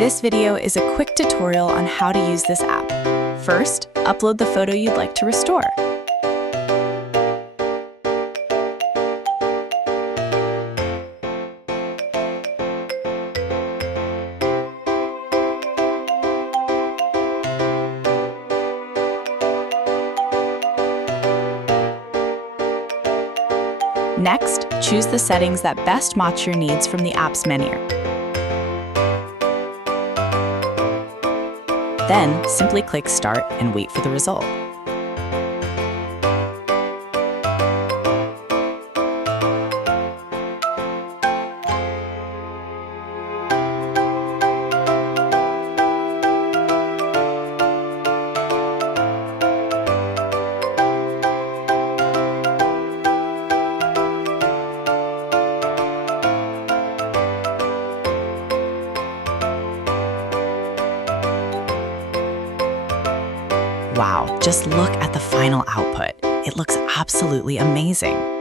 This video is a quick tutorial on how to use this app. First, upload the photo you'd like to restore. Next, choose the settings that best match your needs from the app's menu. Then, simply click Start and wait for the result. Wow, just look at the final output. It looks absolutely amazing.